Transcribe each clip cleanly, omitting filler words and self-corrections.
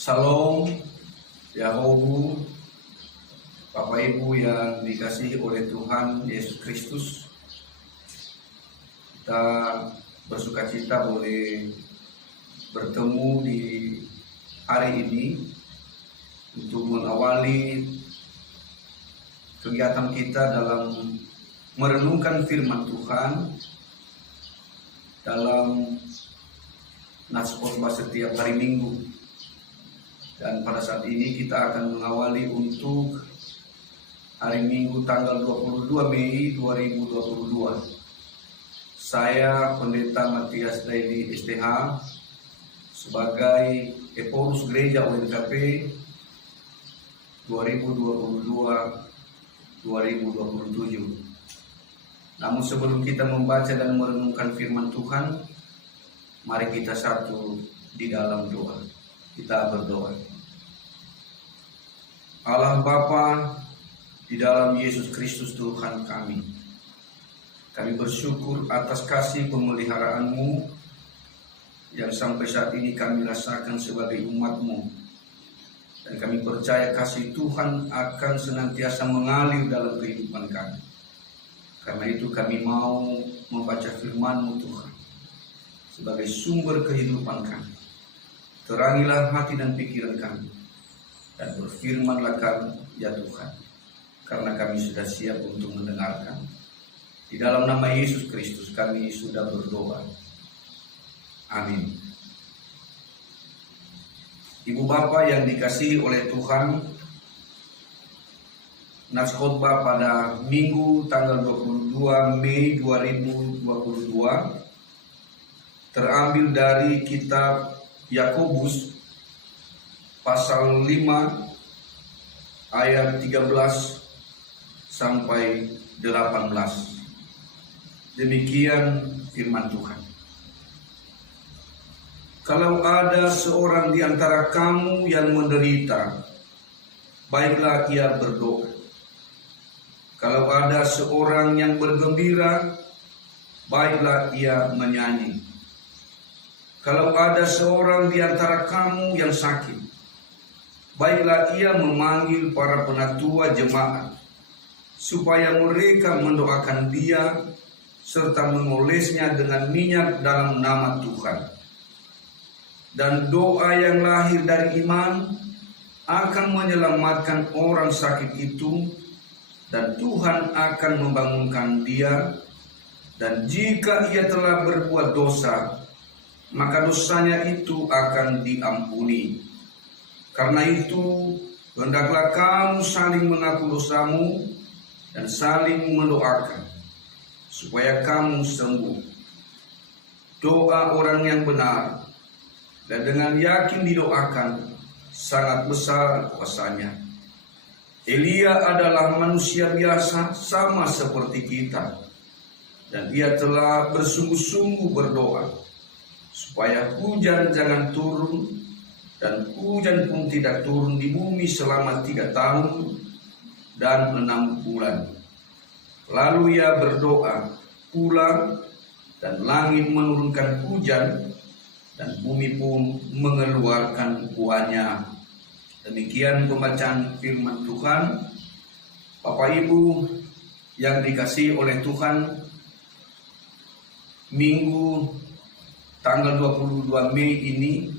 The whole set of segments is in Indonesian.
Salam, Yahobu, Bapak Ibu yang dikasihi oleh Tuhan Yesus Kristus. Kita bersukacita boleh bertemu di hari ini untuk mengawali kegiatan kita dalam merenungkan firman Tuhan dalam Nats Khotbah setiap hari Minggu. Dan pada saat ini kita akan mengawali untuk hari Minggu tanggal 22 Mei 2022. Saya Pendeta Matias Daily STH sebagai Eporus Gereja UNKP 2022-2027. Namun sebelum kita membaca dan merenungkan firman Tuhan, mari kita satu di dalam doa. Kita berdoa. Allah Bapa, di dalam Yesus Kristus Tuhan kami bersyukur atas kasih pemeliharaanmu yang sampai saat ini kami rasakan sebagai umat-Mu. Dan kami percaya kasih Tuhan akan senantiasa mengalir dalam kehidupan kami. Karena itu kami mau membaca firman-Mu Tuhan sebagai sumber kehidupan kami. Terangilah hati dan pikiran kami, dan berfirmanlah kami, ya Tuhan, karena kami sudah siap untuk mendengarkan. Di dalam nama Yesus Kristus kami sudah berdoa. Amin. Ibu Bapak yang dikasihi oleh Tuhan, Nats Khotbah pada Minggu tanggal 22 Mei 2022 terambil dari kitab Yakobus pasal 5 ayat 13 sampai 18. Demikian firman Tuhan. Kalau ada seorang di antara kamu yang menderita, baiklah ia berdoa. Kalau ada seorang yang bergembira, baiklah ia menyanyi. Kalau ada seorang di antara kamu yang sakit, baiklah ia memanggil para penatua jemaat, supaya mereka mendoakan dia, serta mengolesnya dengan minyak dalam nama Tuhan. Dan doa yang lahir dari iman akan menyelamatkan orang sakit itu, dan Tuhan akan membangunkan dia. Dan jika ia telah berbuat dosa, maka dosanya itu akan diampuni. Karena itu, hendaklah kamu saling mengaku dosamu dan saling mendoakan, supaya kamu sembuh. Doa orang yang benar dan dengan yakin didoakan sangat besar kuasanya. Elia adalah manusia biasa sama seperti kita, dan ia telah bersungguh-sungguh berdoa supaya hujan jangan turun, dan hujan pun tidak turun di bumi selama 3 tahun dan 6 bulan. Lalu ia berdoa pula, dan langit menurunkan hujan, dan bumi pun mengeluarkan buahnya. Demikian pembacaan firman Tuhan. Bapak Ibu yang dikasihi oleh Tuhan, Minggu tanggal 22 Mei ini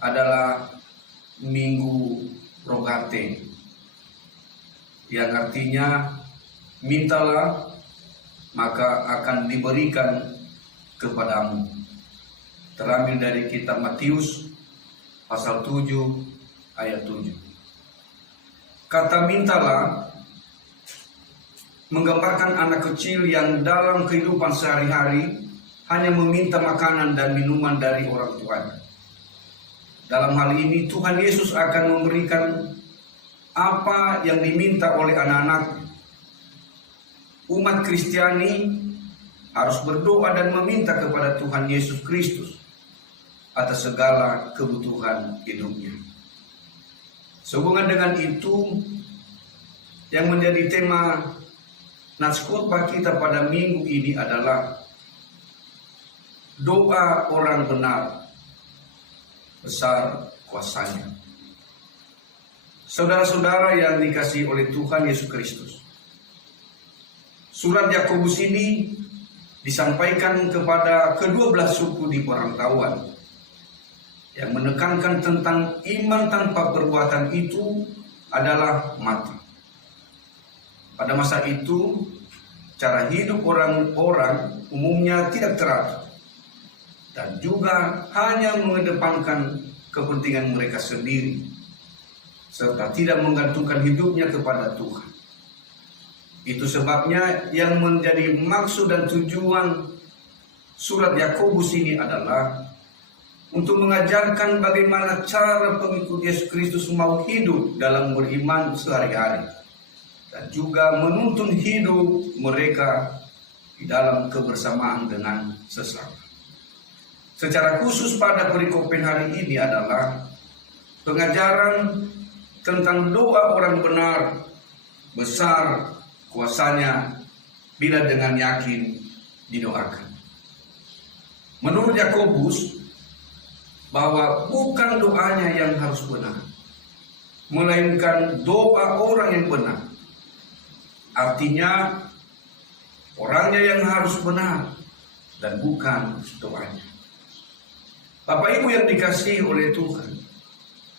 adalah Minggu Rogate, yang artinya mintalah maka akan diberikan kepadamu. Terambil dari kitab Matius pasal 7 ayat 7. Kata mintalah menggambarkan anak kecil yang dalam kehidupan sehari-hari hanya meminta makanan dan minuman dari orang tuanya. Dalam hal ini Tuhan Yesus akan memberikan apa yang diminta oleh anak-anak. Umat Kristiani harus berdoa dan meminta kepada Tuhan Yesus Kristus atas segala kebutuhan hidupnya. Sehubungan dengan itu, yang menjadi tema Nats Khotbah kita pada minggu ini adalah doa orang benar. besar kuasanya. Saudara-saudara yang dikasihi oleh Tuhan Yesus Kristus, surat Yakobus ini disampaikan kepada kedua belah suku di perantauan yang menekankan tentang iman tanpa perbuatan itu adalah mati. Pada masa itu, cara hidup orang-orang umumnya tidak teratur dan juga hanya mengedepankan kepentingan mereka sendiri, serta tidak menggantungkan hidupnya kepada Tuhan. Itu sebabnya yang menjadi maksud dan tujuan surat Yakobus ini adalah untuk mengajarkan bagaimana cara pengikut Yesus Kristus mau hidup dalam beriman sehari-hari, dan juga menuntun hidup mereka di dalam kebersamaan dengan sesama. Secara khusus pada perikopen hari ini adalah pengajaran tentang doa orang benar, besar kuasanya bila dengan yakin didoakan. Menurut Yakobus, bahwa bukan doanya yang harus benar, melainkan doa orang yang benar. Artinya orangnya yang harus benar dan bukan doanya. Bapak Ibu yang dikasihi oleh Tuhan,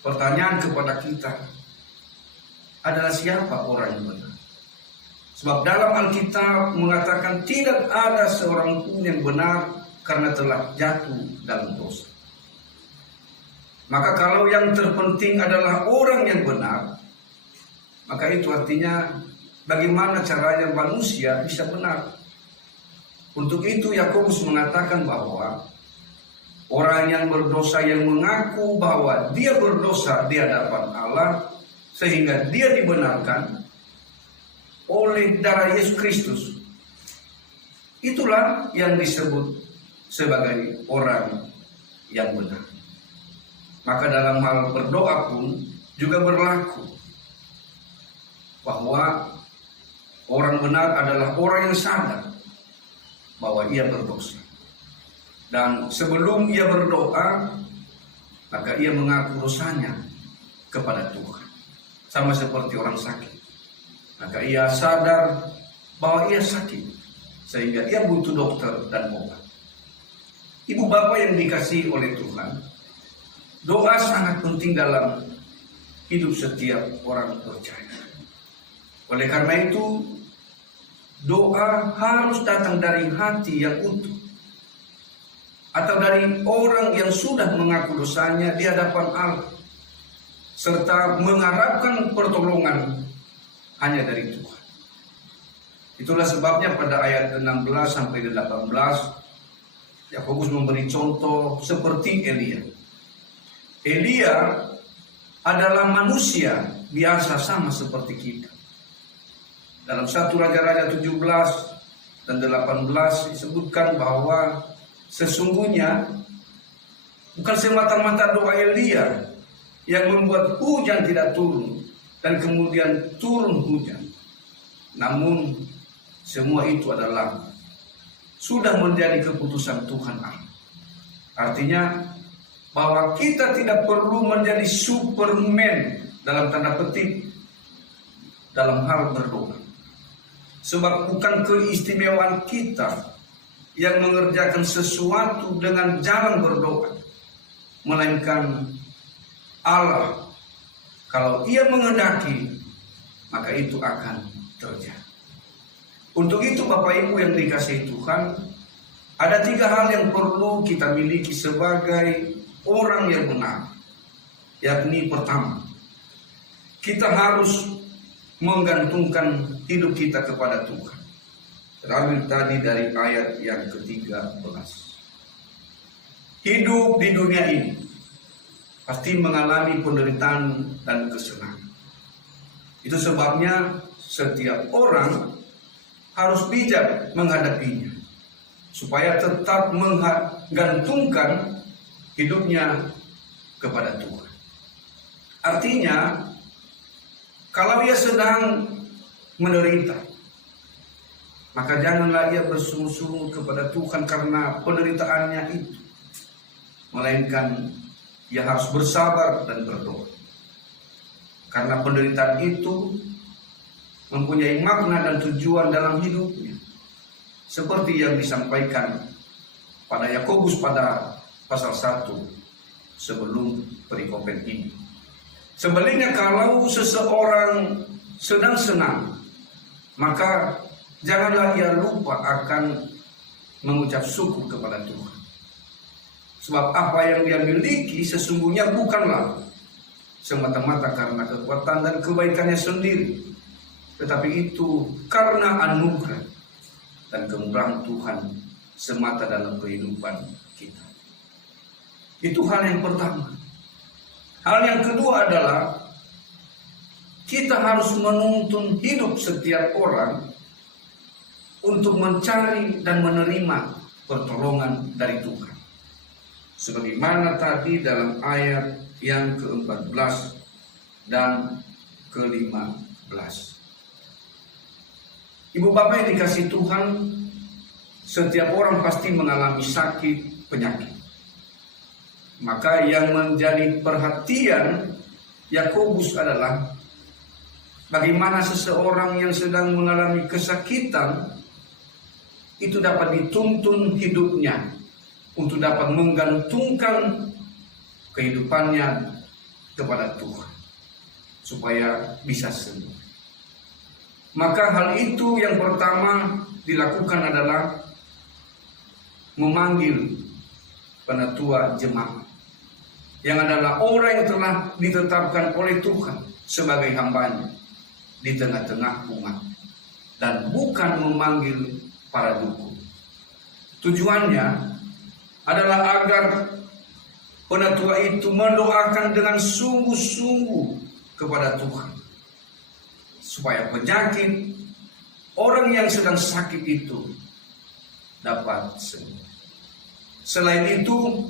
pertanyaan kepada kita adalah siapa orang yang benar? Sebab dalam Alkitab mengatakan tidak ada seorang pun yang benar karena telah jatuh dalam dosa. Maka kalau yang terpenting adalah orang yang benar, maka itu artinya bagaimana caranya manusia bisa benar. Untuk itu Yakobus mengatakan bahwa orang yang berdosa yang mengaku bahwa dia berdosa di hadapan Allah sehingga dia dibenarkan oleh darah Yesus Kristus, itulah yang disebut sebagai orang yang benar. Maka dalam hal berdoa pun juga berlaku bahwa orang benar adalah orang yang sadar bahwa ia berdosa. Dan sebelum ia berdoa, maka ia mengaku dosanya kepada Tuhan. Sama seperti orang sakit. Maka ia sadar bahwa ia sakit, sehingga ia butuh dokter dan obat. Ibu bapak yang dikasihi oleh Tuhan, doa sangat penting dalam hidup setiap orang percaya. Oleh karena itu, doa harus datang dari hati yang utuh, atau dari orang yang sudah mengaku dosanya di hadapan Allah, serta mengharapkan pertolongan hanya dari Tuhan. Itulah sebabnya pada ayat 16 sampai 18 Yakobus memberi contoh seperti Elia. Elia adalah manusia biasa sama seperti kita. Dalam 1 Raja-Raja 17 dan 18 disebutkan bahwa sesungguhnya bukan semata-mata doa Elia yang membuat hujan tidak turun dan kemudian turun hujan, namun semua itu adalah sudah menjadi keputusan Tuhan Allah. Artinya bahwa kita tidak perlu menjadi Superman dalam tanda petik dalam hal berdoa. Sebab bukan keistimewaan kita yang mengerjakan sesuatu dengan jalan berdoa, melainkan Allah. Kalau ia menghendaki, maka itu akan terjadi. Untuk itu Bapak Ibu yang dikasihi Tuhan, ada 3 hal yang perlu kita miliki sebagai orang yang benar. Yakni pertama, kita harus menggantungkan hidup kita kepada Tuhan. Terambil tadi dari ayat yang ke-13. Hidup di dunia ini pasti mengalami penderitaan dan kesenangan. Itu sebabnya setiap orang harus bijak menghadapinya, supaya tetap menggantungkan hidupnya kepada Tuhan. Artinya, kalau ia sedang menderita, maka janganlah ia bersungguh-sungguh kepada Tuhan karena penderitaannya itu, melainkan ia harus bersabar dan berdoa. Karena penderitaan itu mempunyai makna dan tujuan dalam hidupnya. Seperti yang disampaikan pada Yakobus pada pasal 1 sebelum perikopen ini. Sebaliknya kalau seseorang sedang senang, maka janganlah ia lupa akan mengucap syukur kepada Tuhan. Sebab apa yang dia miliki sesungguhnya bukanlah semata-mata karena kekuatan dan kebaikannya sendiri, tetapi itu karena anugerah dan kemurahan Tuhan semata dalam kehidupan kita. Itu hal yang pertama. Hal yang kedua adalah kita harus menuntun hidup setiap orang untuk mencari dan menerima pertolongan dari Tuhan. Sebagaimana tadi dalam ayat yang ke-14 dan ke-15. Ibu bapak yang dikasihi Tuhan, setiap orang pasti mengalami sakit penyakit. Maka yang menjadi perhatian Yakobus adalah bagaimana seseorang yang sedang mengalami kesakitan itu dapat dituntun hidupnya untuk dapat menggantungkan kehidupannya kepada Tuhan supaya bisa sembuh. Maka hal itu yang pertama dilakukan adalah memanggil penatua jemaat, yang adalah orang yang telah ditetapkan oleh Tuhan sebagai hambanya di tengah-tengah umat, dan bukan memanggil para dukun. Tujuannya adalah agar penatua itu mendoakan dengan sungguh-sungguh kepada Tuhan, supaya penyakit orang yang sedang sakit itu dapat sembuh. Selain itu,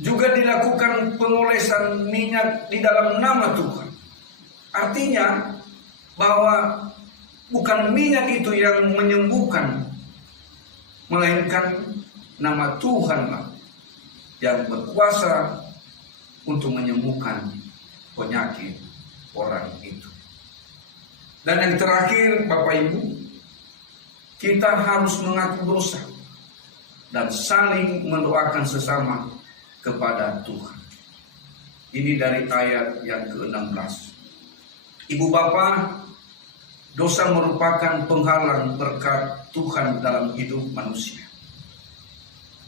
juga dilakukan pengolesan minyak di dalam nama Tuhan. Artinya bahwa bukan minyak itu yang menyembuhkan, melainkan nama Tuhanlah yang berkuasa untuk menyembuhkan penyakit orang itu. Dan yang terakhir, Bapak Ibu, kita harus mengaku dosa dan saling mendoakan sesama kepada Tuhan. Ini dari ayat yang ke-16. Ibu Bapak, dosa merupakan penghalang berkat Tuhan dalam hidup manusia.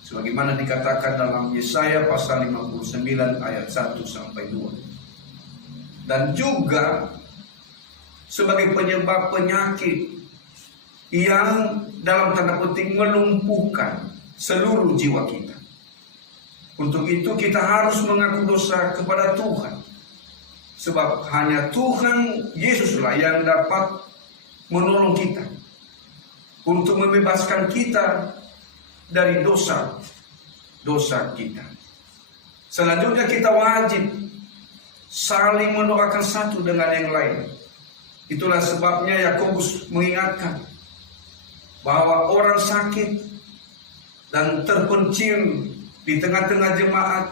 Sebagaimana dikatakan dalam Yesaya pasal 59 ayat 1 sampai 2. Dan juga sebagai penyebab penyakit yang dalam tanda petik melumpuhkan seluruh jiwa kita. Untuk itu kita harus mengaku dosa kepada Tuhan. Sebab hanya Tuhan Yesuslah yang dapat menolong kita untuk membebaskan kita dari dosa kita. Selanjutnya kita wajib saling mendoakan satu dengan yang lain. Itulah sebabnya Yakobus mengingatkan bahwa orang sakit dan terpencil di tengah-tengah jemaat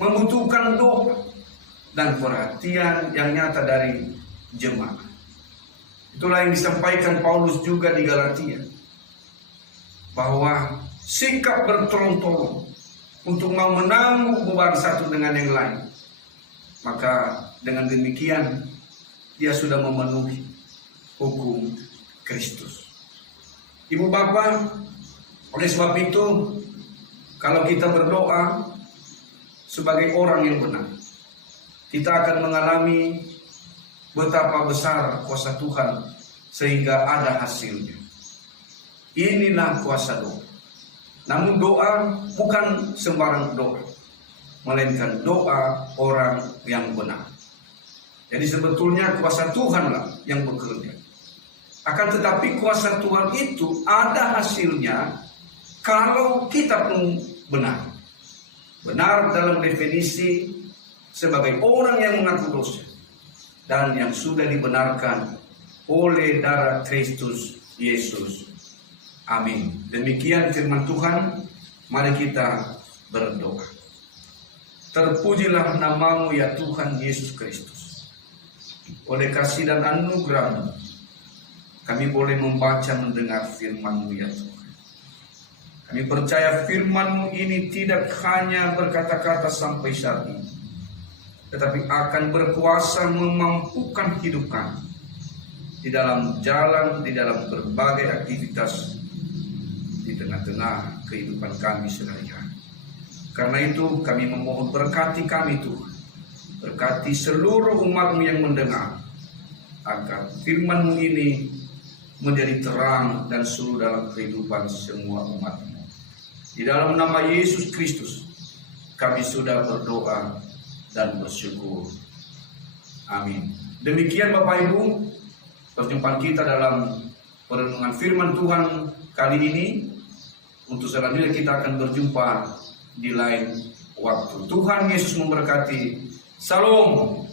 membutuhkan doa dan perhatian yang nyata dari jemaat. Itulah yang disampaikan Paulus juga di Galatia, bahwa sikap bertolong-tolong untuk mau menanggung beban satu dengan yang lain, maka dengan demikian dia sudah memenuhi hukum Kristus. Ibu Bapak, oleh sebab itu kalau kita berdoa sebagai orang yang benar, kita akan mengalami betapa besar kuasa Tuhan sehingga ada hasilnya. Inilah kuasa doa. Namun doa bukan sembarang doa, melainkan doa orang yang benar. Jadi sebetulnya kuasa Tuhanlah yang bekerja. Akan tetapi kuasa Tuhan itu ada hasilnya kalau kita pun benar. Benar dalam definisi sebagai orang yang mengaku dosa dan yang sudah dibenarkan oleh darah Kristus Yesus. Amin. Demikian firman Tuhan. Mari kita berdoa. Terpujilah nama-Mu ya Tuhan Yesus Kristus. Oleh kasih dan anugerah-Mu, kami boleh membaca mendengar firman-Mu ya Tuhan. Kami percaya firman-Mu ini tidak hanya berkata-kata sampai saat ini, tetapi akan berkuasa memampukan hidup kami di dalam jalan, di dalam berbagai aktivitas di tengah-tengah kehidupan kami sehari-hari. Karena itu kami memohon berkati kami Tuhan, berkati seluruh umat-Mu yang mendengar, agar firman-Mu ini menjadi terang dan suluh dalam kehidupan semua umat-Mu. Di dalam nama Yesus Kristus kami sudah berdoa dan bersyukur. Amin. Demikian Bapak Ibu, perjumpaan kita dalam perenungan firman Tuhan kali ini. Untuk selanjutnya kita akan berjumpa di lain waktu. Tuhan Yesus memberkati. Salam.